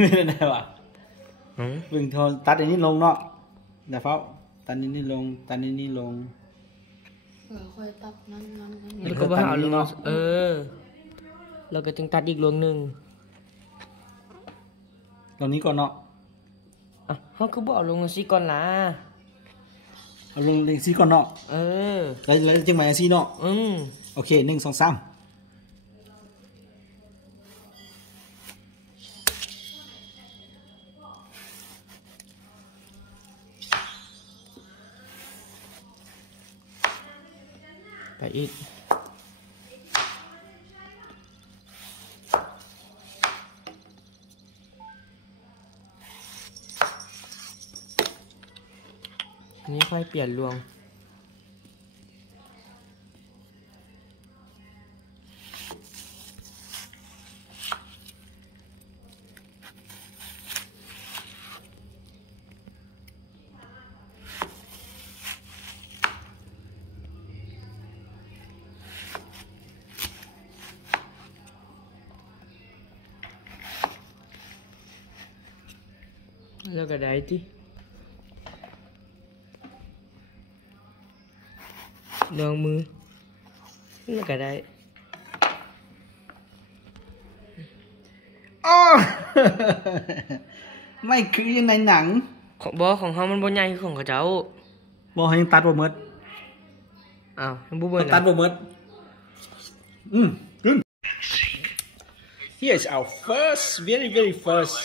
ไม่ได้ว่ะเบิ่งทอนตัดอันนี้ลงเนาะเดี๋ยวเฝ้าตัดอันนี้ลงตัดอันนี้ลงค่อยตัดนั้นแล้วก็เอาลงเราก็จึงตัดอีกลวงหนึ่งตรงนี้ก่อนเนาะเขาคือบ่เอาลงซีก่อนล่ะเอาลงเลงซีก่อนเนาะแล้วจึงมาซีเนาะโอเค1 2 3ไปอีกอันนี้ค่อยเปลี่ยนรวงแล้วก็ได้ที่ลองมือแล้วก็ได้ไม่คือยังในหนังของบอของเขามันบนใหญ่คือของเขาเจ้าบอให้ตัดบ่หมดยังบ่เบิ่งตัดบ่หมดHere is our first very first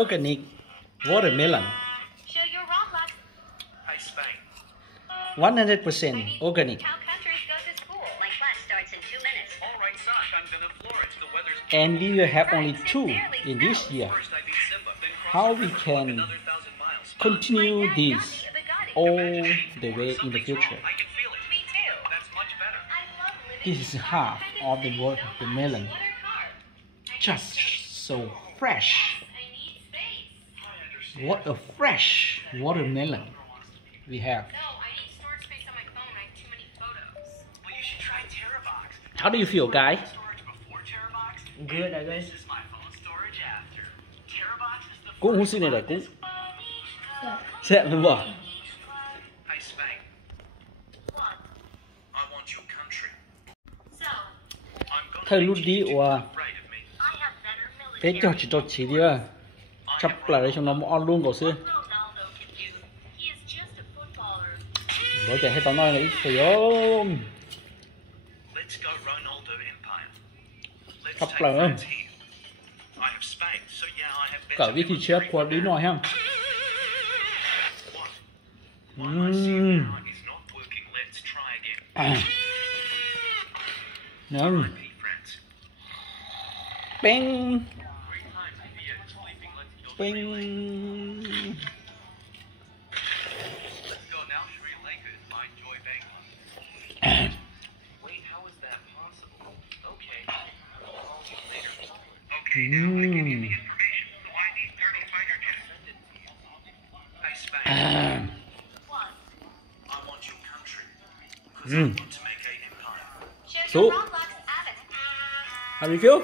organic watermelon 100% organic and we will have only 2 in this year how we can continue this all the way in the future this is half of the watermelon just so fresh what a fresh watermelon we have how do you feel guys good I guess กุ้งหูซื้อไหนแหละกุ้งแซ่บหรือเปล่าเธอรู้ดีว่าเพชรจดฉีดดีว่าชับปลาอะไรชมน้ำอ้อนรุ่งก่อนซื้อบอกจะให้ตอนน้อยเลยสิโยมชับปลากับวิธีเชฟควรดีหน่อยฮะนั่นเป้งเป้งสู้ How do you feel?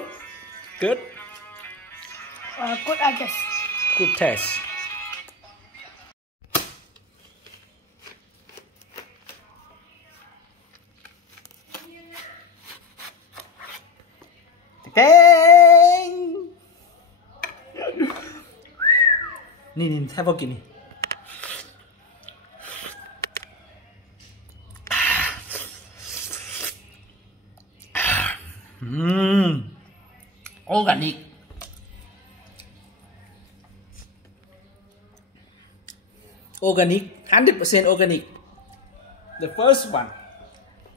Good? Good I guess Good test Dang นี่แทบพอกินนี่organic organic 100% organic the first one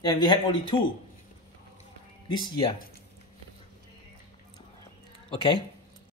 and we have only 2 this year okay